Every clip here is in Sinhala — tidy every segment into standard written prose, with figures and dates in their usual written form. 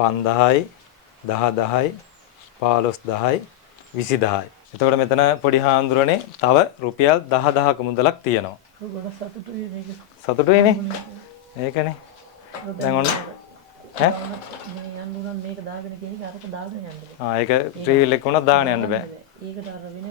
5000යි 10000යි 15000යි 20000යි. එතකොට මෙතන පොඩි හාමුදුරනේ තව රුපියල් 10000ක මුදලක් තියෙනවා. ගොඩක් සතුටුයි මේක. සතුටුයිනේ. ඒකනේ. දැන් ඔන්න ඈ මේ යන්නුනම් මේක දාගෙන කියන එක අරක දාගෙන යන්න බෑ. ඒක ට්‍රීවිල් එක උනත් දාගෙන යන්න බෑ. ඒකට අර වෙන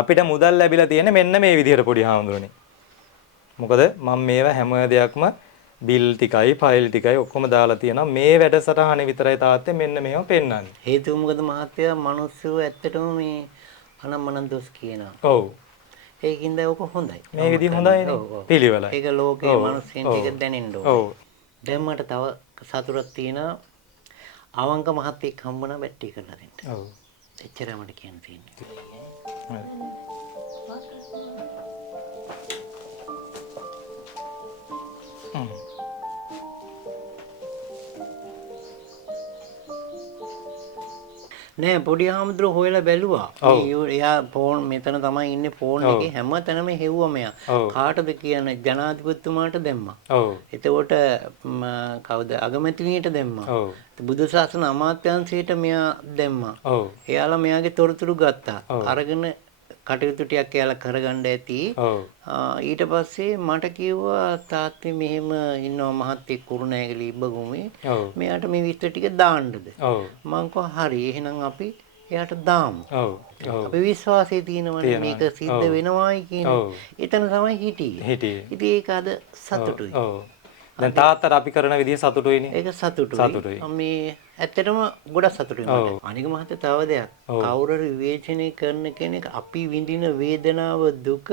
අපිට මුදල් ලැබිලා තියෙන්නේ මෙන්න මේ විදිහට පොඩි හාමුදුරනේ. මොකද මම මේවා හැම දෙයක්ම බිල් ටිකයි ෆයිල් ටිකයි ඔක්කොම දාලා තියෙනවා. මේ වැඩසටහනේ විතරයි තාත්තේ මෙන්න මේව පෙන්වන්නේ. හේතුව මොකද මහත්තයා මිනිස්සු ඇත්තටම මේ අනම්මනම් දොස් කියනවා. ඔව්. ඒකින්ද ඔක හොඳයි. මේ විදිහ හොඳයිනේ. පිළිවෙලයි. ඒක ලෝකේ මිනිස්සුන්ට ටික දැනෙන්න ඕනේ. ඔව්. දැන් මට තව සතුටක් තියෙනවා. අවංක මහත්තයෙක් හම්බුණා බැට්ටි කරලා දෙන්න. ඔව්. එච්චරයි මට කියන්න තියෙන්නේ. නෑ පොඩි හාමුදුරුවෝ හොයලා බැලුවා. එයා ෆෝන් මෙතන තමයි ඉන්නේ ෆෝන් එකේ හැම තැනම හෙව්වා මෙයා. කාටද කියන්නේ ජනාධිපතිතුමාට දැම්මා. ඔව්. එතකොට කවුද අගමැතිනියට දැම්මා. ඔව්. බුදු සාසන අමාත්‍යාංශයට මෙයා දැම්මා. ඔව්. එයාලා මෙයාගේ තොරතුරු ගත්තා. අරගෙන කටයුතු ටිකක් එයාලා කරගන්න ඇති. ඔව්. ඊට පස්සේ මට කිව්වා තාත්තේ මෙහෙම ඉන්නවා මහත්තයෙක් කුරුණෑගල ඉබ්බගුමේ. මෙයාට මේ විස්තර ටික දාන්නද? ඔව්. මං කිව්වා හරි එහෙනම් අපි එයාට දාමු. ඔව්. අපි විශ්වාසය තියෙනවනේ මේක සිද්ධ වෙනවායි කියන. එතන තමයි හිටියේ. ඉතින් ඒක අද සතුටුයි. ඔව්. දැන් තාත්තට අපි කරන විදිය සතුටුයිනේ. ඒක සතුටුයි. මේ ඇත්තටම ගොඩක් සතුටුයි මට. අනික මහත්තයා තව දෙයක්. කවුරු විවේචනය කරන කෙනෙක් අපි විඳින වේදනාව දුක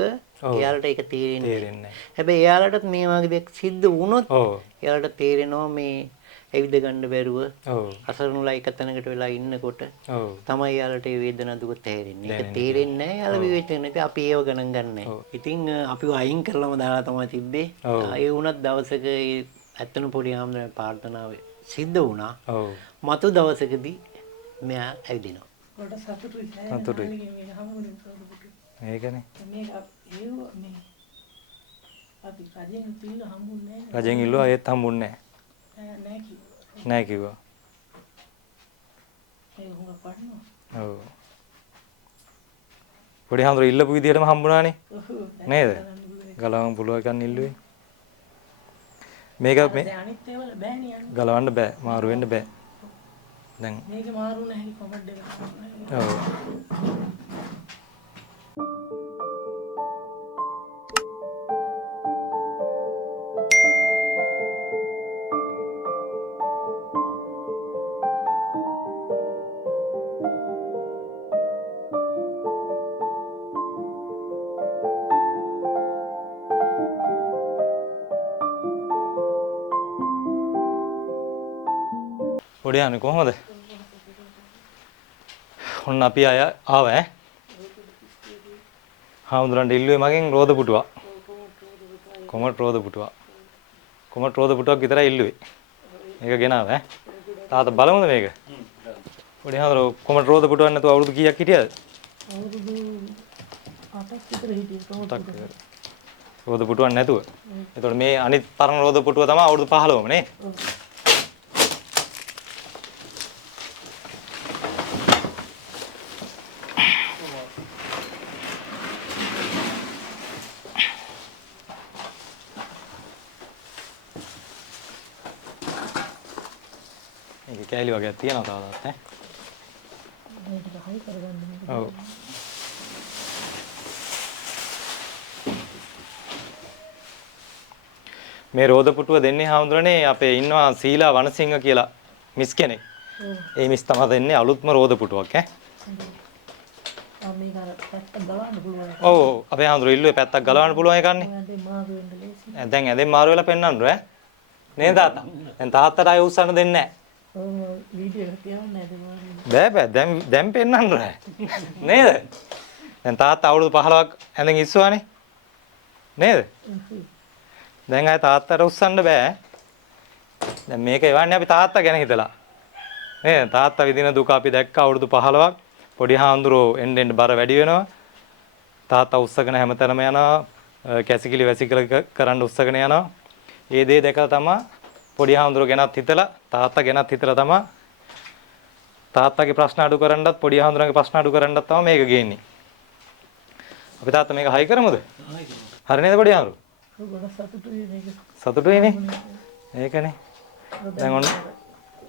එයාලට ඒක තේරෙන්නේ නැහැ. හැබැයි එයාලටත් මේ වගේ දෙයක් සිද්ධ වුණොත් එයාලට තේරෙනවා මේ ඇවිද ගන්න බැරුව අසරණුලා එක තැනකට වෙලා ඉන්නකොට තමයි එයාලට මේ වේදනාව දුක තේරෙන්නේ. ඒක තේරෙන්නේ නැහැ එයාලා විවේචනය. ඉතින් අපි ඒව ගණන් ගන්නෑ. ඉතින් අපිව අයින් කරලම දාලා තමයි තිබ්බේ. ඒ වුණත් දවසක ඇත්තම පොඩි ආම්දන ප්‍රාර්ථනාව සිද්ධ වුණා. මතු දවසකදී මෙයා ඇවිදිනවා. සතුටුයි. ඒකනේ. අපි රජෙන් පිල්ල හම්බුන්නේ නැහැ. රජෙන් ඉල්ලුවා ඒත් හම්බුන්නේ නැහැ. නෑ කිව්වා. ඒ හුඟ පඩනවා. ඔව්. පොඩි හාමුදුර ඉල්ලපු විදියටම හම්බුණානේ. නේද? ගලවන්න පුළුවන් එකක් ඉල්ලුවේ. මේක මේ අනිත් ඒවල බෑනේ යන්නේ. ගලවන්න බෑ. මාරු වෙන්න බෑ. දැන් මේක මාරු නැහැ කොමඩ් එක. ඔව්. පොඩි අනේ කොහමද? ඔන්න අපි අය ආවා ඈ. හාමුදුරන්ට ඉල්ලුවේ මගෙන් රෝද පුටුවක්. කොමඩ් රෝද පුටුවක්. කොමඩ් රෝද පුටුවක් විතරයි ඉල්ලුවේ. මේක ගෙනාවා ඈ. තාත්තා බලමුද මේක? පොඩි හාමුදුර කොමඩ් රෝද පුටුවක් නැතුව අවුරුදු කීයක් හිටියද? අවුරුදු 8ක් විතර හිටියේ. රෝද පුටුවක් නැතුව. එතකොට මේ අනිත් පරණ රෝද පුටුව තමයි අවුරුදු 15ම නේ? කැලි වගේ තියෙනවා තාමත් ඈ. මේක හයි කරගන්න. ඔව්. මේ රෝද පුටුව දෙන්නේ හාමුදුරනේ අපේ ඉන්නවා සීලා වනසිංහ කියලා මිස් කෙනෙක්. ඒ මිස් තමයි දෙන්නේ අලුත්ම රෝද පුටුවක් ඈ. මේක අර පැත්ත ගලවන්න පුළුවන්. ඔව් අපේ හාමුදුරුවෝ ඉල්ලුවේ පැත්තක් ගලවන්න පුළුවන් එකන්නේ. දැන් ඇදෙන් මාරු වෙලා පෙන්නන්නු ඈ. නේද තාත්තා? දැන් තාත්තට අය උස්සන්න දෙන්නේ නැහැ. වීඩියෝ එක තියන්න නේද? බෑ දැන් පෙන්නන්න නේද? දැන් තාත්තා අවුරුදු 15ක් ඇඳන් ඉස්සුවානේ. නේද? දැන් ආයේ තාත්තට උස්සන්න බෑ. දැන් මේක එවන්නේ අපි තාත්තා ගැන හිතලා. නේද? තාත්තා විඳින දුක අපි දැක්ක අවුරුදු 15ක්. පොඩි හාමුදුරුවෝ එන්න බර වැඩි වෙනවා. තාත්තා උස්සගෙන හැමතැනම යනවා. කැසිකිලි වැසිකිලි කරන්න උස්සගෙන යනවා. ඒ දේ දැකලා තමයි පොඩි හාමුදුරුවෝ ගැනත් හිතලා තාත්තා ගැනත් හිතලා තමයි තාත්තගේ ප්‍රශ්න අඩු කරන්නත් පොඩි හාමුදුරුවන්ගේ ප්‍රශ්න අඩු කරන්නත් තමයි මේක ගේන්නේ. අපි තාත්තා මේක හයි කරමුද? හරි නේද පොඩි හාමුදුරුවෝ? ගොඩක් සතුටුයි මේක. සතුටුයිනේ. ඒකනේ. දැන් ඔන්න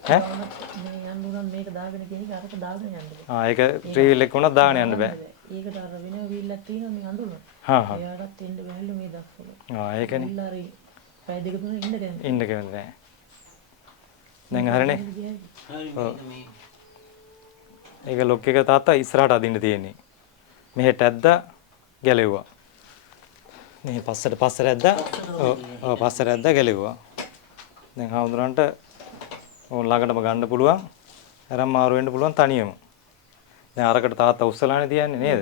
ඈ මේ යන්නුනම් මේක දාගෙන ගිහින් අරක දාගෙන යන්න බෑ. ඒක ත්‍රී වීල් එක උනත් දාගෙන යන්න බෑ. ඒකට අර වෙන වීල්ලක් තියෙනවා මේ අඳුන. හා එයාටත් එන්න බැහැලු මේ දස්වල. ඒකනේ. ඉල්ලාරි පැය දෙක තුන ඉන්න කැමති. ඉන්න කැමති නෑ. දැන් හරිනේ. හරි ඒක ලොක් එක තාත්තා ඉස්සරහට අදින්න තියෙන්නේ. මෙහෙට ඇද්දා ගැලෙව්වා. මේ පස්සට ඇද්දා. ඔව් පස්සට ඇද්දා ගැලෙව්වා. දැන් හාමුදුරන්ට ඕන් ළඟටම ගන්න පුළුවන්. අරන් මාරු වෙන්න පුළුවන් තනියම. දැන් අරකට තාත්තා උස්සලානේ තියන්නේ නේද?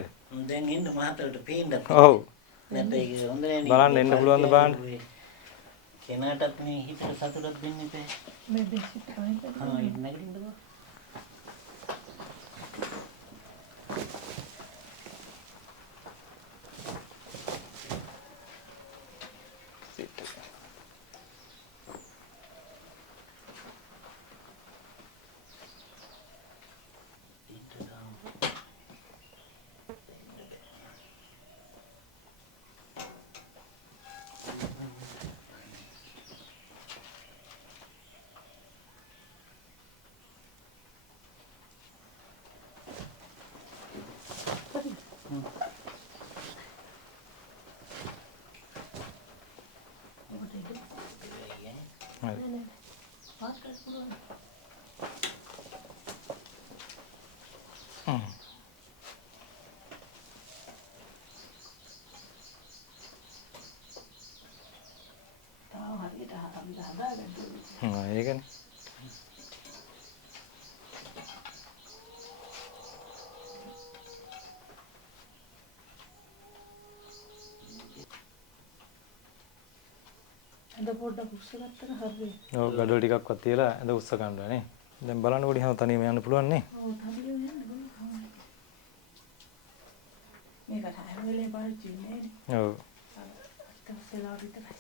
දැන් එන්න මහතලට පේන්නත්. ඔව්. නැත්නම් ඒක හොඳ නෑනේ. බලන්න එන්න පුළුවන්ද බලන්න. කෙනාටත් මේ හිතට සතුටක් දෙන්න එපා. මේ බෙස්ට් කයින් ආ ඉන්න නැගිටින්නකෝ. ඒකනේ. අද පොඩ්ඩක් උස්සගත්තට හරියි. ඔව් ගඩොල් ටිකක්වත් තියලා ඇඳ උස්ස ගන්නවා නේ. දැන් බලන්න පොඩි හැම තනියම යන්න පුළුවන් නේ. ඔව් තනියම යන්න පුළුවන්. මේකට හැම වෙලේම පාවිච්චි වෙන්නේ නේ. ඔව්. අත්‍යවශ්‍යලා විතරයි.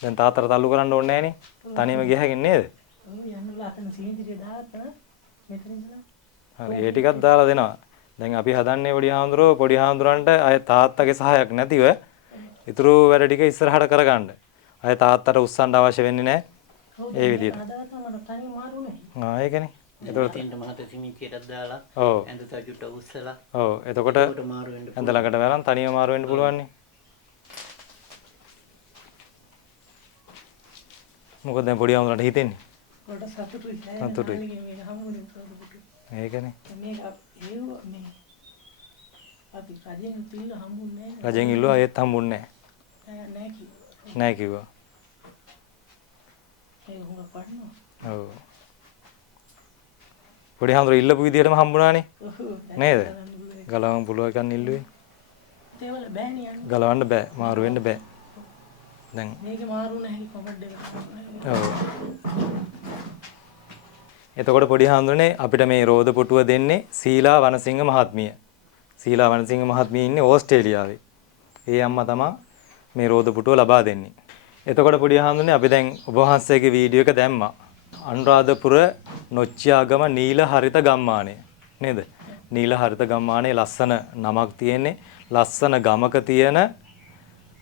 දැන් තාත්තට තල්ලු කරන්න ඕනේ නෑනේ. තනියම ගිය හැකින් නේද? ඔව් යන්නලා අතන සීන්දිරිය දාලා මෙතන ඉඳලා. හරි ඒ ටිකක් දාලා දෙනවා. දැන් අපි හදන්නේ පොඩි හාමුදුරන්ට අය තාත්තගේ සහායක් නැතිව ඉතුරු වැඩ ටික ඉස්සරහට කරගන්න. අය තාත්තට උස්සන්න අවශ්‍ය වෙන්නේ නැහැ. ඒ විදිහට. ඒකනේ. එතකොට තින්ට මහත සිමිතියටත් දාලා ඔව්. ඇඳ තජුට උස්සලා. ඔව්. එතකොට මාරු වෙන්න ඇඳ ළඟට වරන් තනියම මාරු වෙන්න පුළුවන් නේ. මොකද දැන් පොඩි හාමුදුරන්ට හිතෙන්නේ? කොට සතුටුයි. සතුටුයි. මේක හමුවෙන් සතුටුයි. ඒකනේ. මේක ඒව මේ අපි රජෙන් තිල්ල හම්බුන්නේ නැහැ. රජෙන් ඉල්ලුවා ඒත් හම්බුන්නේ නැහැ. නැහැ කිව්වා. නැහැ කිව්වා. ඒ උඹ පඩනවා. ඔව්. පොඩි හාමුදුරුවෝ ඉල්ලපු විදිහටම හම්බුණානේ. නේද? ගලවන්න පුළුවන් එකක් ඉල්ලුවේ. ඒවල බෑනේ යන්න. ගලවන්න බෑ. මාරු වෙන්න බෑ. දැන් මේක මාරු නැහැ කොමඩ් එක. ඔව්. එතකොට පොඩි හාමුදුරනේ අපිට මේ රෝද පුටුව දෙන්නේ සීලා වනසිංහ මහත්මිය. සීලා වනසිංහ මහත්මිය ඉන්නේ ඕස්ට්‍රේලියාවේ. ඒ අම්මා තමයි මේ රෝද පුටුව ලබා දෙන්නේ. එතකොට පොඩි හාමුදුරනේ අපි දැන් ඔබ වහන්සේගේ වීඩියෝ එක දැම්මා. අනුරාධපුර නොච්චියාගම නීල හරිත ගම්මානය. නේද? නීල හරිත ගම්මානයේ ලස්සන නමක් තියෙන්නේ. ලස්සන ගමක තියෙන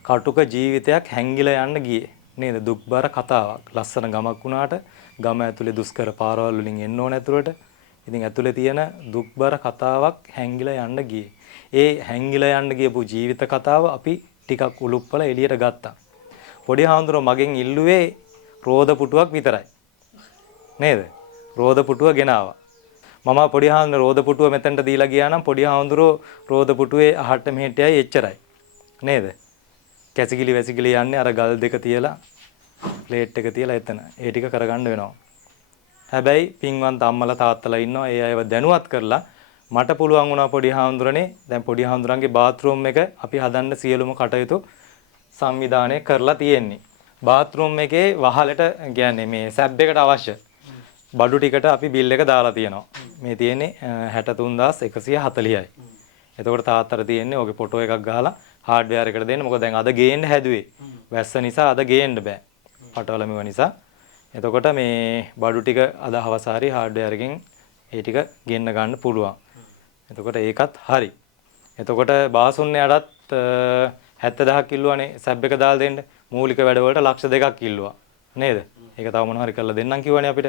කටුක ජීවිතයක් හැංගිලා යන්න ගියේ. නේද? දුක්බර කතාවක්. ලස්සන ගමක් වුණාට ගම ඇතුලේ දුෂ්කර පාරවල් වලින් එන්න ඕන ඇතුලට. ඉතින් ඇතුලේ තියෙන දුක්බර කතාවක් හැංගිලා යන්න ගියේ. ඒ හැංගිලා යන්න ගියපු ජීවිත කතාව අපි ටිකක් උලුප්පලා එළියට ගත්තා. පොඩි හාමුදුරුවෝ මගෙන් ඉල්ලුවේ රෝද පුටුවක් විතරයි. නේද? රෝද පුටුව ගෙනාවා. මම පොඩි හාමුදුරුවෝ රෝද පුටුව මෙතනට දීලා ගියා නම් පොඩි හාමුදුරුවෝ රෝද පුටුවේ අහට මෙහෙටයයි එච්චරයි. නේද? කැසිකිලි වැසිකිලි යන්නේ අර ගල් දෙක තියලා ප්ලේට් එක තියලා එතන. ඒ ටික කරගන්න වෙනවා. හැබැයි පින්වන්ත අම්මලා තාත්තලා ඉන්නවා. ඒ අයව දැනුවත් කරලා මට පුළුවන් වුණා පොඩි හාමුදුරනේ දැන් පොඩි හාමුදුරන්ගේ බාත්රූම් එක අපි හදන්න සියලුම කටයුතු සංවිධානය කරලා තියෙන්නේ. බාත්රූම් එකේ වහලට කියන්නේ මේ සැබ් එකට අවශ්‍ය බඩු ටිකට අපි බිල් එක දාලා තියෙනවා. මේ තියෙන්නේ 63140යි. එතකොට තාත්තට තියෙන්නේ ඔගේ ෆොටෝ එකක් ගහලා හાર્ඩ්වෙයාර් එකට දෙන්න. මොකද දැන් අද ගේන්න හැදුවේ. වැස්ස නිසා අද ගේන්න බෑ. පටවලමිව නිසා. එතකොට මේ බඩු ටික අද හවස හරි හાર્ඩ්වෙයාර් එකෙන් ඒ ටික ගෙන්න ගන්න පුළුවන්. එතකොට ඒකත් හරි. එතකොට බාසුන්නයටත් 70000ක් කිල්ලුවානේ සැබ් එක දාලා දෙන්න. මූලික වැඩවලට ලක්ෂ 2ක් කිල්ලුවා. නේද? ඒක තව මොනවා හරි කරලා දෙන්නම් කිව්වනේ අපිට.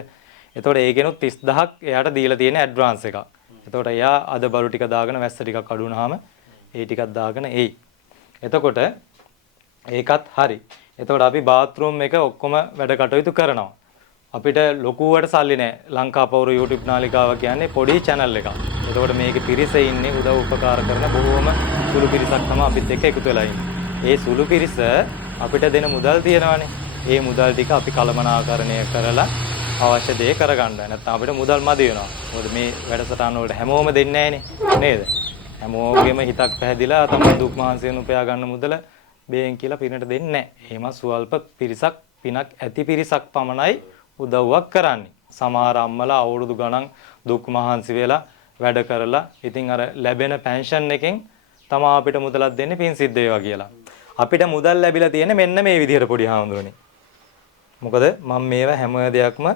එතකොට ඒකෙනුත් 30000ක් එයාට දීලා තියෙන ඇඩ්වාන්ස් එකක්. එතකොට එයා අද බඩු ටික දාගෙන වැස්ස ටිකක් අඩු වුණාම ඒ ටිකක් දාගෙන එයි. එතකොට ඒකත් හරි. එතකොට අපි බාත්රූම් එක ඔක්කොම වැඩ කටයුතු කරනවා. අපිට ලොකුවට සල්ලි නැහැ. ලංකාපෞර YouTube නාලිකාව කියන්නේ පොඩි channel එකක්. එතකොට මේකේ පිරිස ඉන්නේ උදව් උපකාර කරන බොහෝම සුළු පිරිසක් තමයි අපිත් එක්ක එකතු වෙලා ඉන්නේ. ඒ සුළු පිරිස අපිට දෙන මුදල් තියෙනවානේ. ඒ මුදල් ටික අපි කළමනාකරණය කරලා අවශ්‍ය දේ කරගන්න. නැත්නම් අපිට මුදල් මදි වෙනවා. මොකද මේ වැඩසටහන වලට හැමෝම දෙන්නේ නැහනේ. නේද? හැමෝගෙම හිතක් පැහැදිලා තමයි දුක් මහන්සියෙන් උපයා ගන්න මුදල බේන් කියලා පිනට දෙන්නේ නැහැ. එහෙම සුවල්ප පිරිසක් පිනක් ඇති පිරිසක් පමණයි උදව්වක් කරන්නේ. සමහර අම්මලා අවුරුදු ගණන් දුක් මහන්සි වෙලා වැඩ කරලා ඉතින් අර ලැබෙන පෙන්ෂන් එකෙන් තමයි අපිට මුදලක් දෙන්නේ පින් සිද්ධ වේවා කියලා. අපිට මුදල් ලැබිලා තියෙන්නේ මෙන්න මේ විදිහට පොඩි හාමුදුරනේ. මොකද මම මේවා හැම දෙයක්ම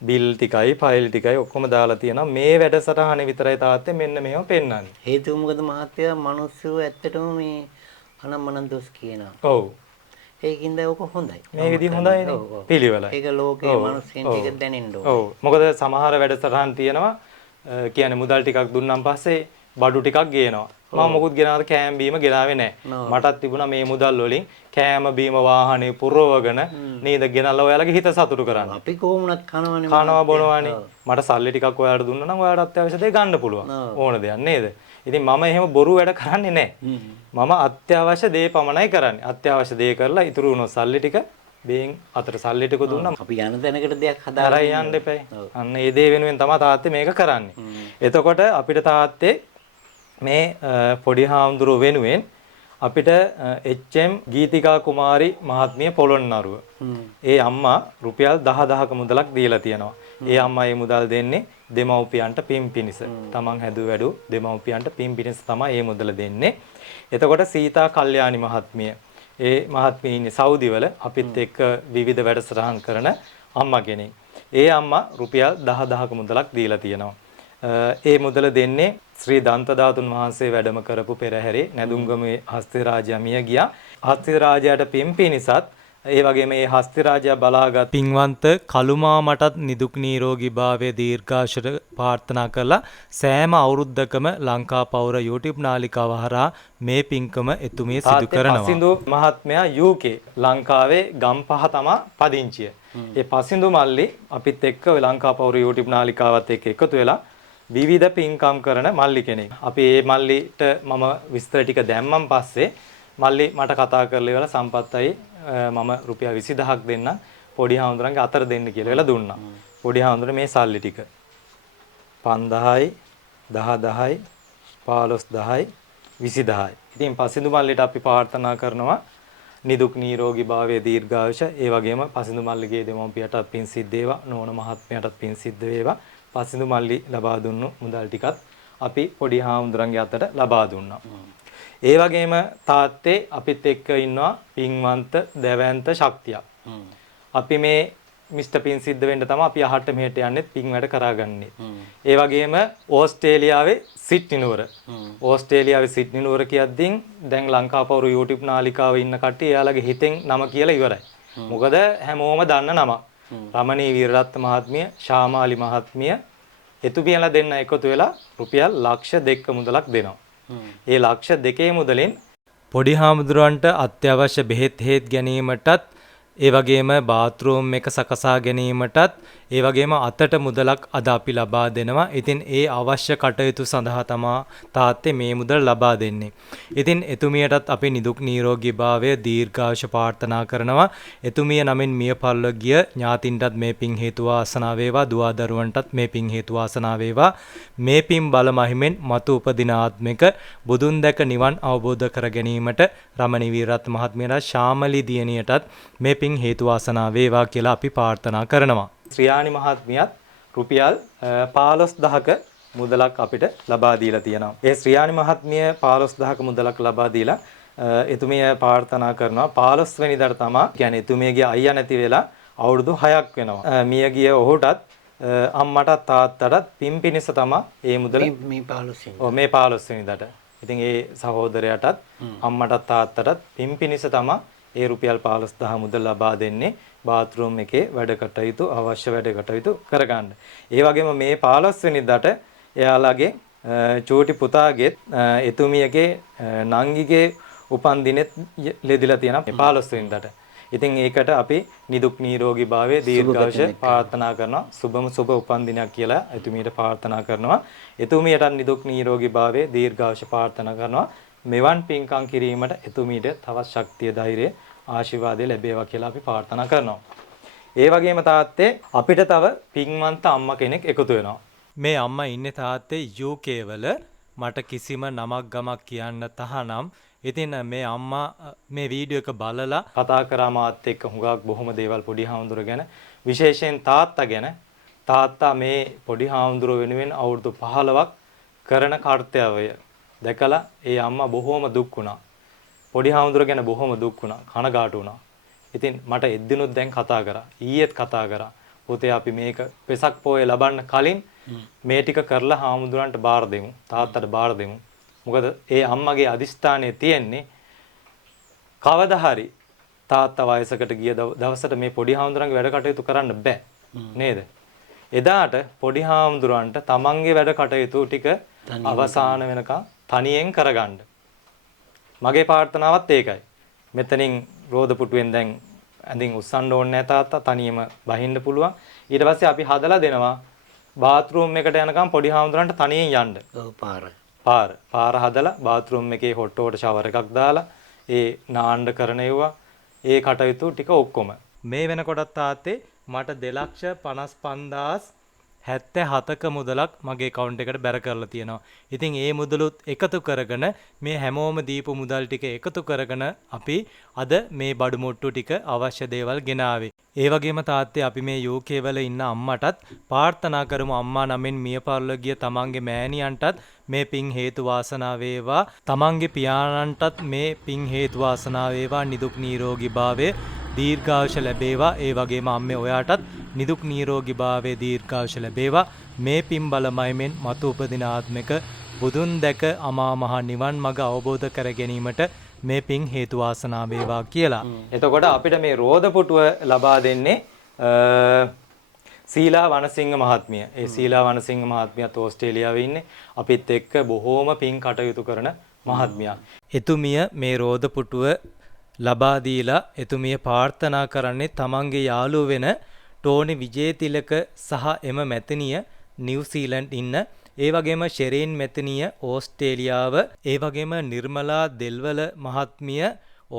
බිල් ටිකයි ෆයිල් ටිකයි ඔක්කොම දාලා තියෙනවා. මේ වැඩසටහනේ විතරයි තාත්තේ මෙන්න මේව පෙන්වන්නේ. හේතුව මොකද මහත්තයා මිනිස්සු ඇත්තටම මේ අනම්මනම් දොස් කියනවා. ඔව්. ඒකින්ද ඔක හොඳයි. මේ විදිහ හොඳයිනේ. පිළිවෙලයි. ඒක ලෝකේ මිනිස්සුන් ටික දැනෙන්න ඕනේ. ඔව්. මොකද සමහර වැඩසටහන් තියෙනවා කියන්නේ මුදල් ටිකක් දුන්නාන් පස්සේ බඩු ටිකක් ගේනවා. මම මොකුත් ගෙනාද කෑම බීම ගෙනාවේ නැහැ. මටත් තිබුණා මේ මුදල් වලින් කෑම බීම වාහනේ පුරවගෙන නේද ගෙනල්ලා ඔයාලගේ හිත සතුටු කරන්න. අපි කොහොමවත් කනවනේ. කනවා බොනවානේ. මට සල්ලි ටිකක් ඔයාලට දුන්නා නම් ඔයාලට අත්‍යවශ්‍ය දේ ගන්න පුළුවන්. ඕන දෙයක් නේද? ඉතින් මම එහෙම බොරු වැඩ කරන්නේ නැහැ. මම අත්‍යවශ්‍ය දේ පමණයි කරන්නේ. අත්‍යවශ්‍ය දේ කරලා ඉතුරු වුණොත් සල්ලි ටික බේන් අතට සල්ලි ටික දුන්නා. අපි යන තැනකට දෙයක් හදාලා යන්න එපා. අන්න ඒ දේ වෙනුවෙන් තමයි තාත්තේ මේක කරන්නේ. එතකොට අපිට තාත්තේ මේ පොඩි හාමුදුරුව වෙනුවෙන් අපිට HM ගීතිකා කුමාරි මහත්මිය පොළොන්නරුව. ඒ අම්මා රුපියල් 10000ක මුදලක් දීලා තියෙනවා. ඒ අම්මා මේ මුදල් දෙන්නේ දෙමව්පියන්ට පින් පිනිස. තමන් හැදුව වැඩු දෙමව්පියන්ට පින් පිනිස තමයි මේ මුදල දෙන්නේ. එතකොට සීතා කල්යාණි මහත්මිය. ඒ මහත්මිය ඉන්නේ සෞදි වල අපිත් එක්ක විවිධ වැඩසටහන් කරන අම්මා කෙනෙක්. ඒ අම්මා රුපියල් 10000ක මුදලක් දීලා තියෙනවා. ඒ මුදල දෙන්නේ ශ්‍රී දන්තධාතුන් වහන්සේ වැඩම කරපු පෙරහැරේ නැදුම්ගමේ හස්තිරාජයා මිය ගියා. හස්තිරාජයාට පින් පිනිසත් ඒ වගේම මේ හස්තිරාජයා බලාගත් පින්වන්ත කලුමා මටත් නිදුක් නිරෝගී භාවයේ දීර්ඝාෂර ප්‍රාර්ථනා කරලා සෑම අවුරුද්දකම ලංකා පෞර YouTube නාලිකාව හරහා මේ පින්කම එතුමිය සිදු කරනවා. පසින්දු මහත්මයා UK ලංකාවේ ගම්පහ තමා පදිංචිය. ඒ පසින්දු මල්ලි අපිත් එක්ක ලංකා පෞර YouTube නාලිකාවත් එක්ක එකතු වෙලා විවිධ පින්කම් කරන මල්ලි කෙනෙක්. අපි මේ මල්ලිට මම විස්තර ටික දැම්මන් පස්සේ මල්ලි මට කතා කරලා ඉවර සම්පත්තයි මම රුපියල් 20000ක් දෙන්න පොඩි හාමුදුරන්ගේ අතර දෙන්න කියලා වෙලා දුන්නා. පොඩි හාමුදුර මේ සල්ලි ටික 5000යි 10000යි 15000යි 20000යි. ඉතින් පසින්දු මල්ලිට අපි ප්‍රාර්ථනා කරනවා නිදුක් නිරෝගී භාවයේ දීර්ඝායුෂ ඒ වගේම පසින්දු මල්ලිගේ දෙමව්පියටත් පින් සිද්ධ වේවා නෝන මහත්මයාටත් පින් සිද්ධ වේවා. පසින්දු මල්ලි ලබා දුන්නු මුදල් ටිකත් අපි පොඩි හාමුදුරන්ගේ අතට ලබා දුන්නා. ඒ වගේම තාත්තේ අපිත් එක්ක ඉන්නවා පින්වන්ත දැවැන්ත ශක්තියක්. අපි මේ මිස්ටර් පින් සිද්ධ වෙන්න තමයි අපි අහට මෙහෙට යන්නේ පින් වැඩ කරාගන්නේ. ඒ වගේම ඕස්ට්‍රේලියාවේ සිඩ්නි නුවර. ඕස්ට්‍රේලියාවේ සිඩ්නි නුවර කියද්දී දැන් ලංකාපෞර YouTube නාලිකාවේ ඉන්න කට්ටිය එයාලගේ හිතෙන් නම කියලා ඉවරයි. මොකද හැමෝම දන්න නම. රමණී වීරරත්න මහත්මිය, ශාමාලි මහත්මිය එතුමියලා දෙන්න එකතු වෙලා රුපියල් ලක්ෂ 2ක මුදලක් දෙනවා. ඒ ලක්ෂ 2 මුදලෙන් පොඩි හාමුදුරන්ට අත්‍යවශ්‍ය බෙහෙත් හේත් ගැනීමටත් ඒ වගේම බාත්රූම් එක සකසා ගැනීමටත් ඒ වගේම අතට මුදලක් අද අපි ලබා දෙනවා. ඉතින් ඒ අවශ්‍ය කටයුතු සඳහා තමා තාත්තේ මේ මුදල් ලබා දෙන්නේ. ඉතින් එතුමියටත් අපි නිදුක් නිරෝගී භාවය දීර්ඝායුෂ ප්‍රාර්ථනා කරනවා. එතුමිය නමින් මිය පරලොව ගිය ඥාතින්ටත් මේ පින් හේතු වාසනා වේවා. දුවා දරුවන්ටත් මේ පින් හේතු වාසනා වේවා. මේ පින් බල මහිමෙන් මතු උපදින ආත්මික බුදුන් දැක නිවන් අවබෝධ කර ගැනීමට රමණී වීරරත්න මහත්මියට ශාමලී දියණියටත් මේ පින් හේතු වාසනා වේවා කියලා අපි ප්‍රාර්ථනා කරනවා. ශ්‍රියානි මහත්මියත් රුපියල් 15000ක මුදලක් අපිට ලබා දීලා තියෙනවා. ඒ ශ්‍රියානි මහත්මිය 15000ක මුදලක් ලබා දීලා එතුමිය ප්‍රාර්ථනා කරනවා 15 වෙනිදාට තමයි කියන්නේ එතුමියගේ අයියා නැති වෙලා අවුරුදු 6ක් වෙනවා. මිය ගිය ඔහුටත් අම්මටත් තාත්තටත් පින් පිණිස තමයි මේ මුදල මේ 15 ඔව් මේ 15 වෙනිදාට. ඉතින් ඒ සහෝදරයාටත් අම්මටත් තාත්තටත් පින් පිණිස තමයි ඒ රුපියල් 15000 මුදල් ලබා දෙන්නේ බාත්රූම් එකේ වැඩ කටයුතු අවශ්‍ය වැඩ කටයුතු කරගන්න. ඒ වගේම මේ 15 වෙනිදාට එයාලගේ චූටි පුතාගෙත් එතුමියගේ නංගිගේ උපන් දිනෙත් ලෙදිලා තියෙනවා 15 වෙනිදාට. ඉතින් ඒකට අපි නිදුක් නිරෝගී භාවයේ දීර්ඝායුෂ ප්‍රාර්ථනා කරනවා. සුබම සුබ උපන් දිනයක් කියලා එතුමියට ප්‍රාර්ථනා කරනවා. එතුමියට නිදුක් නිරෝගී භාවයේ දීර්ඝායුෂ ප්‍රාර්ථනා කරනවා. මෙවන් පින්කම් කිරීමට එතුමියට තවත් ශක්තිය ධෛර්යය ආශිර්වාදය ලැබේවා කියලා අපි ප්‍රාර්ථනා කරනවා. ඒ වගේම තාත්තේ අපිට තව පින්වන්ත අම්මා කෙනෙක් එකතු වෙනවා. මේ අම්මා ඉන්නේ තාත්තේ UK වල. මට කිසිම නමක් ගමක් කියන්න තහනම්. ඉතින් මේ අම්මා මේ වීඩියෝ එක බලලා කතා කරා මාත් එක්ක හුඟක් බොහොම දේවල් පොඩි හාමුදුරුවෝ ගැන විශේෂයෙන් තාත්තා ගැන. තාත්තා මේ පොඩි හාමුදුරුවෝ වෙනුවෙන් අවුරුදු 15ක් කරන කාර්යය දැකලා ඒ අම්මා බොහොම දුක් වුණා. පොඩි හාමුදුරුවෝ ගැන බොහොම දුක් වුණා. කනගාටු වුණා. ඉතින් මට එද්දිනුත් දැන් කතා කරා. ඊයේත් කතා කරා. පුතේ අපි මේක වෙසක් පොයේ ලබන්න කලින් මේ ටික කරලා හාමුදුරන්ට බාර දෙමු. තාත්තට බාර දෙමු. මොකද ඒ අම්මගේ අදිස්ථානයේ තියෙන්නේ කවදා හරි තාත්තා වයසකට ගිය දවසට මේ පොඩි හාමුදුරන්ගේ වැඩ කටයුතු කරන්න බෑ. නේද? එදාට පොඩි හාමුදුරන්ට තමන්ගේ වැඩ කටයුතු ටික අවසාන වෙනකන් තනියෙන් කරගන්න. මගේ ප්‍රාර්ථනාවත් ඒකයි. මෙතනින් රෝදපුටුවෙන් දැන් ඇඳින් උස්සන්න ඕනේ නැහැ තාත්තා තනියම බහින්න පුළුවන්. ඊට පස්සේ අපි හදලා දෙනවා බාත්රූම් එකට යනකම් පොඩි හාමුදුරන්ට තනියෙන් යන්න. ඔව් පාර හදලා බාත්රූම් එකේ හොට්ටෝට ෂවර් එකක් දාලා ඒ නාන්න කරන ඒවා ඒ කටයුතු ටික ඔක්කොම මේ වෙනකොටත් තාත්තේ මට 2,55,077ක මුදලක් මගේ account එකට බැර කරලා තියෙනවා. ඉතින් ඒ මුදලුත් එකතු කරගෙන මේ හැමෝම දීපු මුදල් ටික එකතු කරගෙන අපි අද මේ බඩු මුට්ටු ටික අවශ්‍ය දේවල් ගෙනාවේ. ඒ වගේම තාත්තේ අපි මේ UK වල ඉන්න අම්මටත් ප්‍රාර්ථනා කරමු අම්මා නමින් මිය පරලොව ගිය තමන්ගේ මෑණියන්ටත් මේ පින් හේතු වාසනා වේවා. තමන්ගේ පියාණන්ටත් මේ පින් හේතු වාසනා වේවා. නිදුක් නිරෝගී භාවයේ දීර්ඝායුෂ ලැබේවා. ඒ වගේම අම්මේ ඔයාටත් නිදුක් නිරෝගී භාවයේ දීර්ඝායුෂ ලැබේවා. මේ පින් බලමයිමෙන් මතු උපදින ආත්මික බුදුන් දැක අමා මහ නිවන් මඟ අවබෝධ කර ගැනීමට මේ පින් හේතු වාසනා වේවා කියලා. එතකොට අපිට මේ රෝදපුටුව ලබා දෙන්නේ සීලා වනසිංහ මහත්මිය. ඒ සීලා වනසිංහ මහත්මියත් ඕස්ට්‍රේලියාවේ ඉන්නේ. අපිත් එක්ක බොහෝම පින් කටයුතු කරන මහත්මියක්. එතුමිය මේ රෝදපුටුව ලබා දීලා එතුමිය ප්‍රාර්ථනා කරන්නේ තමන්ගේ යාළුව වෙන ටෝනි විජේතිලක සහ එම මැතිනිය නිව්සීලන්ඩ් ඉන්න ඒ වගේම ෂෙරීන් මැතිනිය ඕස්ට්‍රේලියාව ඒ වගේම නිර්මලා දෙල්වල මහත්මිය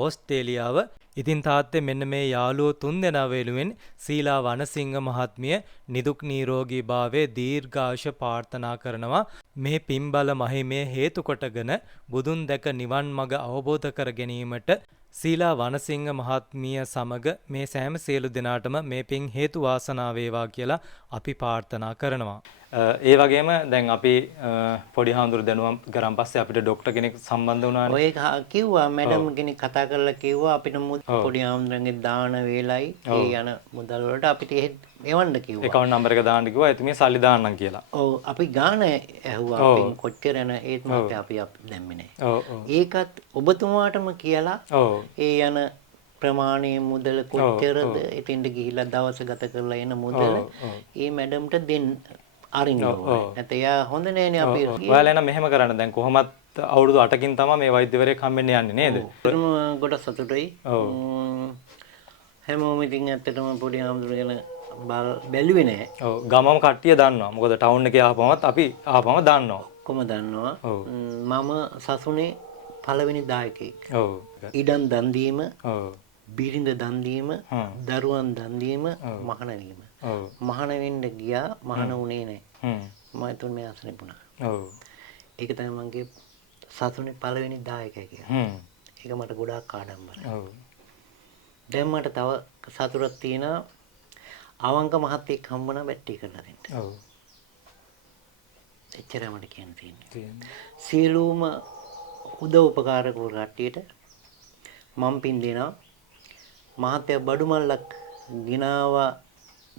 ඕස්ට්‍රේලියාව. ඉතින් තාත්තේ මෙන්න මේ යාළුවෝ තුන්දෙනා වෙනුවෙන් සීලා වනසිංහ මහත්මිය නිදුක් නිරෝගී භාවයේ දීර්ඝායුෂ ප්‍රාර්ථනා කරනවා. මේ පින්බල මහිමය හේතු කොටගෙන බුදුන් දැක නිවන් මඟ අවබෝධ කර ගැනීමට සීලා වනසිංහ මහත්මිය සමග මේ සෑම සියලු දෙනාටම මේ පින් හේතු වාසනා වේවා කියලා අපි ප්‍රාර්ථනා කරනවා. ඒ වගේම දැන් අපි පොඩි හාමුදුරු දැනුම් කරන් පස්සේ අපිට ડોක්ටර් කෙනෙක් සම්බන්ධ වුණානේ. ඔය කිව්වා මැඩම් කෙනෙක් කතා කරලා කිව්වා අපිට පොඩි හාමුදුරන්ගේ දාන වේලයි ඒ යන මුදල් වලට අපිට එවන්න කිව්වා. account number එක දාන්න කිව්වා. එතුමිය සල්ලි දාන්නම් කියලා. ඔව් අපි ගාන ඇහුවා අපෙන් කොච්චර යන ඒත් මට අපි දැම්මේ නැහැ. ඔව් ඒකත් ඔබතුමාටම කියලා ඒ යන ප්‍රමාණයේ මුදල කොච්චරද එතෙන්ට ගිහිල්ලා දවස් ගත කරලා එන මුදල ඒ මැඩම්ට දෙන්න අරින්න ඕනේ. නැත්නම් එයා හොඳ නෑනේ අපි. ඔයාලා එන මෙහෙම කරන්න දැන් කොහොමත් අවුරුදු 8කින් තමයි මේ වෛද්‍යවරයෙක් හම්බෙන්න යන්නේ නේද? ගොඩක් සතුටුයි. හැමෝම ඉතින් ඇත්තටම පොඩි හාමුදුරුවෝ ගැන බැලුවේ නෑ. ඔව් ගමම කට්ටිය දන්නවා. මොකද ටවුන් එකේ ආපමත් අපි ආපම දන්නවා. ඔක්කොම දන්නවා. ඔව්. මම සසුනේ පළවෙනි දායකයෙක්. ඔව්. ඉඩම් දන් දීම, ඔව්. බිරිඳ දන් දීම, දරුවන් දන් දීම, මහාන වීම. ඔව්. මහාන වෙන්න ගියා, මහාන වුණේ නෑ. හ්ම්. මම තුන් මේ ආසනේ පුණා. ඔව්. ඒක තමයි මගේ සසුනේ පළවෙනි දායකයා කියලා. හ්ම්. ඒක මට ගොඩාක් ආඩම්බරයි. ඔව්. දැන් මට තව සතුටක් තියෙනවා. අවංක මහත්තයෙක් හම්බුණා බැට්ටි කරලා දෙන්න. ඔව්. එච්චරයි මට කියන්න තියෙන්නේ. තියෙන්නේ. සියලුම උදව් උපකාර කරපු කට්ටියට මම පින් දෙනවා. මහත්තයා බඩු මල්ලක් ගෙනාවා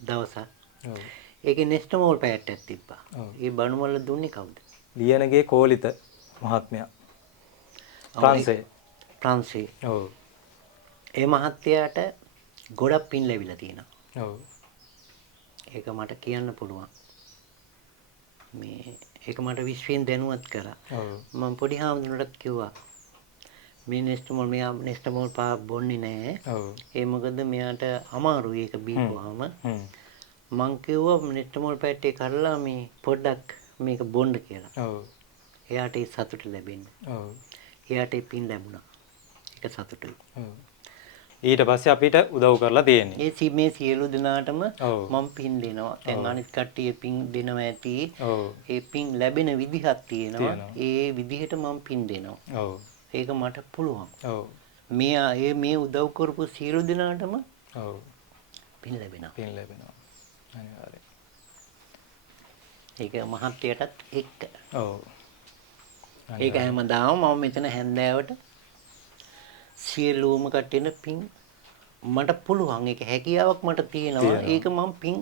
දවසක්. ඔව්. ඒකේ නෙස්ටමෝල් පැකට් එකක් තිබ්බා. ඔව්. ඒ බඩු මල්ල දුන්නේ කවුද? ලියනගේ කෝලිත මහත්මයා. ප්‍රංශේ. ප්‍රංශේ. ඔව්. ඒ මහත්තයාට ගොඩක් පින් ලැබිලා තියෙනවා. ඔව්. ඒක මට කියන්න පුළුවන්. ඒක මට විශ්වෙන් දැනුවත් කරා. ඔව්. මම පොඩි හාමුදුරන්ටත් කිව්වා මේ නෙස්ටමෝල් පා බොන්නේ නැහැ. ඔව්. ඒ මොකද මෙයාට අමාරුයි ඒක බීපුවාම. හ්ම්. මං කිව්වා නෙස්ටමෝල් පැට්ටේ කරලා මේ පොඩ්ඩක් මේක බොන්න කියලා. ඔව්. එයාට ඒ සතුට ලැබෙන්නේ. ඔව්. එයාට ඒ පින් ලැබුණා. ඒක සතුටුයි. ඔව්. ඊට පස්සේ අපිට උදව් කරලා තියෙන්නේ. මේ සියලු දෙනාටම ඔව්. මම පින් දෙනවා. දැන් අනිත් කට්ටිය පින් දෙනවා ඇති. ඔව්. ඒ පින් ලැබෙන විදිහක් තියෙනවා. ඒ විදිහට මම පින් දෙනවා. ඔව්. ඒක මට පුළුවන්. ඔව්. මේ උදව් කරපු සියලු දෙනාටම ඔව්. පින් ලැබෙනවා. පින් ලැබෙනවා. අනිවාර්යයෙන්. ඒක මහත්යටත් එක්ක. ඔව්. ඒක හැමදාම මම මෙතන හැන්දෑවට සියලුම කට්ටියන පින් මට පුළුවන්. ඒක හැකියාවක් මට තියෙනවා. ඒක මම පින්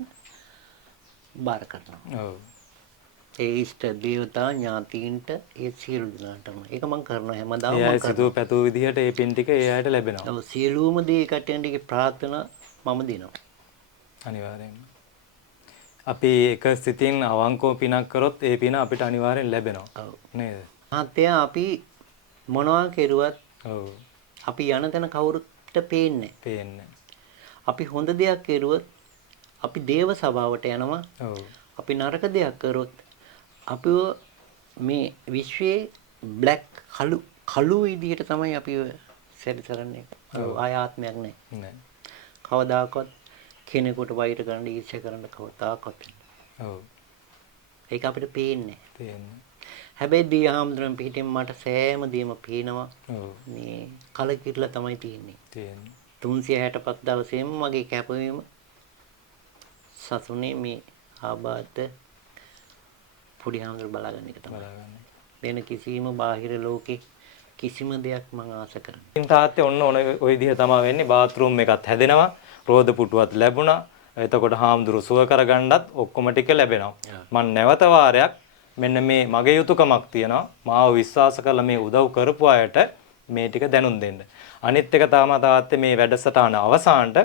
බාර කරනවා. ඔව්. ඒ ඉෂ්ට දේවතා ඥාතීන්ට ඒ සියලු දෙනාටම. ඒක මම කරනවා හැමදාම ඒ අය සිතූ පැතූ විදිහට ඒ පින් ටික ඒ අයට ලැබෙනවා. ඔව් සියලුම දේ කට්ටියන්ගේ ප්‍රාර්ථනා මම දෙනවා. අනිවාර්යෙන්ම. අපි එක සිතින් අවංකව පිනක් කරොත් ඒ පින අපිට අනිවාර්යෙන් ලැබෙනවා. ඔව්. නේද? මහත්තයා අපි මොනවා කෙරුවත් ඔව්. අපි යන තැන කවුරුත් පේන්නේ. පේන්නේ. අපි හොඳ දෙයක් කෙරුවොත් අපි දේව සභාවට යනවා. ඔව්. අපි නරක දෙයක් කරොත් අපිව මේ විශ්වයේ බ්ලැක් කළු විදිහට තමයි අපි සැරිසරන්නේ. ආයාත්මයක් නැහැ. නෑ. කවදාකවත් කෙනෙකුට වෛර කරන්න ඊර්ෂ්‍යා කරන්න කවදාකවත්. ඔව්. ඒක අපිට පේන්නේ. පේන්නේ. හැබැයි දීහාම්දුරන් පිටින් මට සෑම දෙයක්ම පේනවා. ඔව්. මේ කලකිරලා තමයි තියෙන්නේ. තියෙන්නේ. 365 දවසේම මගේ කැපවීම සසුනේ මේ ආබාධ පොඩි හාමුදුර බලාගන්න එක තමයි. බලාගන්න. වෙන කිසිම බාහිර ලෝකේ කිසිම දෙයක් මම ආස කරන්නේ. ඉතින් තාත්තේ ඔන්න ඔය විදිහ තමයි වෙන්නේ. බාත්රූම් එකත් හැදෙනවා. රෝද පුටුවත් ලැබුණා. එතකොට හාමුදුරු සුව කරගන්නත් ඔක්කොම ටික ලැබෙනවා. මම නැවත වාරයක් මෙන්න මේ මගේ යුතුයකමක් තියෙනවා. මාව විශ්වාස කරලා මේ උදව් කරපු අයට මේ ටික දැනුම් දෙන්න. අනිත් එක තමයි තාත්තේ මේ වැඩසටහන අවසානට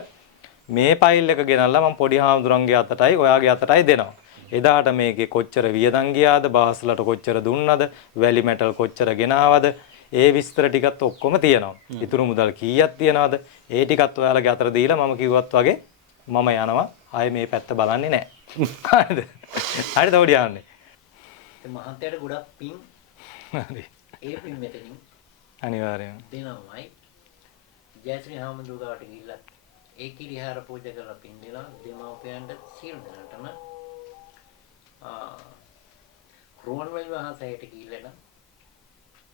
මේ ෆයිල් එක ගෙනල්ලා මම පොඩි හාමුදුරන්ගේ අතටයි ඔයාගේ අතටයි දෙනවා. එදාට මේකේ කොච්චර වියදම් ගියාද, බාස්ලට කොච්චර දුන්නද, වැලි මෙටල් කොච්චර ගෙනාවද, ඒ විස්තර ටිකත් ඔක්කොම තියෙනවා. ඉතුරු මුදල් කීයක් තියනවද? ඒ ටිකත් ඔයාලගේ අතට දීලා මම කිව්වත් වගේ මම යනවා. ආයේ මේ පැත්ත බලන්නේ නැහැ. හරිද? හරිද ඔඩි යන්නේ. මහත්තයාට ගොඩක් පින් හරි. ඒ පින් මෙතනින් අනිවාර්යයෙන්. දෙනවමයි. ජයශ්‍රී හාමුදුරුවෝ ගිහිල්ලා ඒ කිරිහාර පූජා කරලා පින් දෙනවා. දෙමව්පියන්ට සියලු දෙනාටම රුවන්වැලි මහසෑයට ගිහිල්ලා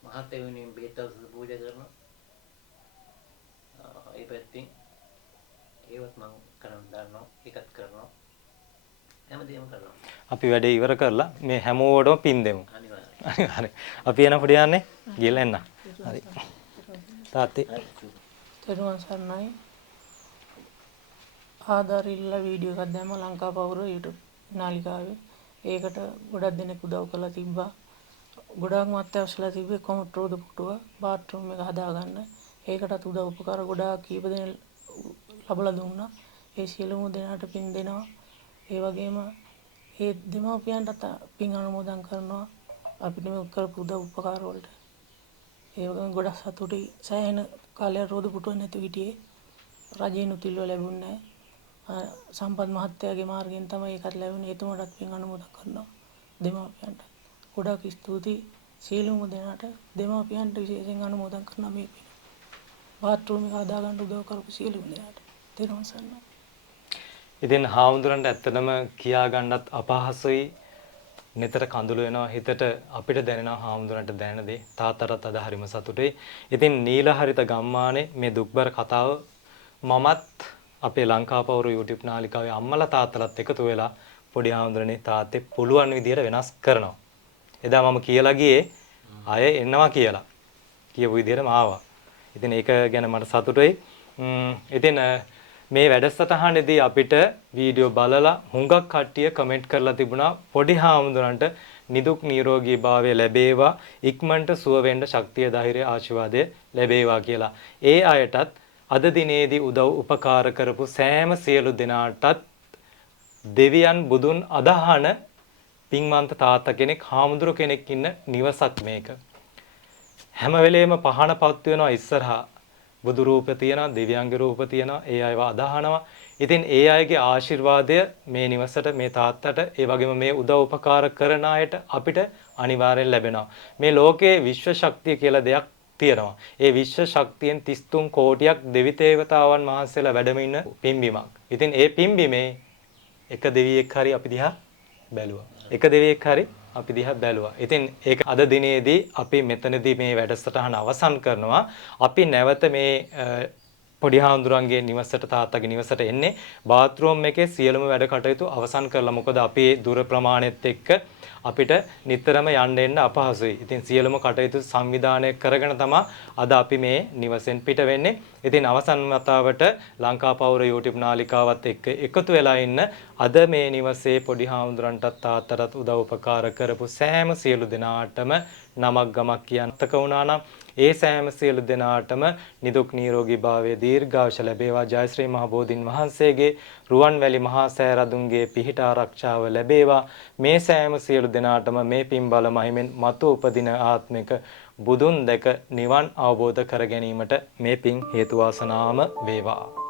මහත්තයා වෙනුවෙන් බෙහෙත් ඖෂධ පූජා කරනවා. ඒ පැත්තෙන් ඒවත් මම කරන් දානවා. ඒකත් කරනවා. හැමදේම කරනවා. අපි වැඩේ ඉවර කරලා මේ හැමෝටම පින් දෙමු. අනිවාර්යයෙන්. අපි එන පොඩි යන්නේ ගිහලා එන්න. හරි. තාත්තේ. තෙරුවන් සරණයි. ආධාරිල්ල වීඩියෝ එකක් දැම්ම ලංකා පවුර YouTube නාලිකාවේ. ඒකට ගොඩක් දෙනෙක් උදව් කරලා තිබ්බා. ගොඩාක් අත්‍යවශ්‍යලා තිබ්බේ කොමට් රෝද පුටුව බාත්රූම් එක හදාගන්න. ඒකටත් උදව් උපකාර ගොඩාක් කීප දෙනෙක් ලබලා දුන්නා. ඒ සියලුම දෙනාට පින් දෙනවා. ඒ වගේම ඒ දෙමාපියන්ට පින් අනුමෝදන් කරනවා අපිට මේ කරපු උදව් උපකාර වලට. ඒ වගේම ගොඩක් සතුටුයි. සෑහෙන කාලයක් රෝද පුටුව නැති හිටියේ. රජේ නුතිල්ව ලැබුණේ නැහැ. සම්පත් මහත්තයාගේ මාර්ගයෙන් තමයි ඒකත් ලැබුණේ. එතුමාටත් පින් අනුමෝදන් කරනවා දෙමාපියන්ට. ගොඩාක් ස්තුතියි සියලුම දෙනාට. දෙමාපියන්ට විශේෂයෙන් අනුමෝදන් කරනවා මේ පින්. බාත්රූම් එක හදාගන්න උදව් කරපු සියලුම දෙනාට. තෙරුවන් සරණයි. ඉතින් හාමුදුරන්ට ඇත්තටම කියා ගන්නත් අපහසුයි. නිතර කඳුළු වෙනවා හිතට අපිට දැනෙනවා හාමුදුරන්ට දැනෙන දේ. තාත්තටත් අද හරිම සතුටුයි. ඉතින් නීලහරිත ගම්මානේ මේ දුක්බර කතාව මමත් අපේ ලංකාපවුර YouTube නාලිකාවේ අම්මලා තාත්තලාත් එකතු වෙලා පොඩි හාමුදුරනේ තාත්තේ පුළුවන් විදියට වෙනස් කරනවා. එදා මම කියලා ගියේ අය එනවා කියලා. කියපු විදියටම ආවා. ඉතින් ඒක ගැන මට සතුටුයි. ඉතින් මේ වැඩසටහනේදී අපිට වීඩියෝ බලලා හුඟක් කට්ටිය කමෙන්ට් කරලා තිබුණා පොඩි හාමුදුරන්ට නිදුක් නිරෝගී භාවය ලැබේවා, ඉක්මනට සුව වෙන්න ශක්තිය ධෛර්යය ආශිර්වාදය ලැබේවා කියලා. ඒ අයටත් අද දිනේදී උදව් උපකාර කරපු සෑම සියලු දෙනාටත් දෙවියන් බුදුන් අදහන පින්වන්ත තාත්තා කෙනෙක් හාමුදුරු කෙනෙක් ඉන්න නිවසක් මේක. හැම වෙලේම පහන පත් වෙනවා ඉස්සරහා. බුදු රූප තියෙනවා, දෙවියන්ගේ රූප තියෙනවා, ඒ අයව අදහනවා. ඉතින් ඒ අයගේ ආශිර්වාදය මේ නිවසට, මේ තාත්තට, ඒ වගේම මේ උදව් උපකාර කරන අයට අපිට අනිවාර්යෙන් ලැබෙනවා. මේ ලෝකයේ විශ්ව ශක්තිය කියලා දෙයක් තියෙනවා. ඒ විශ්ව ශක්තියෙන් 33 කෝටියක් දෙවි දේවතාවන් වහන්සේලා වැඩම ඉන්න පින්බිමක්. ඉතින් ඒ පින්බිමේ එක දෙවියෙක් හරි අපි දිහා බැලුවා. එක දෙවියෙක් හරි අපි දිහා බැලුවා. ඉතින් ඒක අද දිනේදී අපි මෙතනදී මේ වැඩසටහන අවසන් කරනවා. අපි නැවත මේ පොඩි හාමුදුරන්ගේ නිවසට, තාත්තගේ නිවසට එන්නේ බාත්රූම් එකේ සියලුම වැඩ කටයුතු අවසන් කරලා. මොකද අපේ දුර ප්‍රමාණයත් එක්ක අපිට නිතරම යන්න එන්න අපහසුයි. ඉතින් සියලුම කටයුතු සංවිධානය කරගෙන තමයි අද අපි මේ නිවසෙන් පිට වෙන්නේ. ඉතින් අවසන් වතාවට ලංකාපවුර YouTube නාලිකාවත් එක්ක එකතු වෙලා ඉන්න අද මේ නිවසේ පොඩි හාමුදුරන්ටත් තාත්තටත් උදව් උපකාර කරපු සෑම සියලු දෙනාටම නමක් ගමක් කියන්නතක වුණා නම් ඒ සෑම සියලු දෙනාටම නිදුක් නිරෝගී භාවයේ දීර්ඝායුෂ ලැබේවා. ජයශ්‍රී මහ බෝධින් වහන්සේගේ රුවන්වැලි මහා සෑරදුන්ගේ පිහිට ආරක්ෂාව ලැබේවා. මේ සෑම සියලු දෙනාටම මේ පින් බල මහිමෙන් මතු උපදින ආත්මික බුදුන් දැක නිවන් අවබෝධ කර ගැනීමට මේ පින් හේතු වාසනාම වේවා.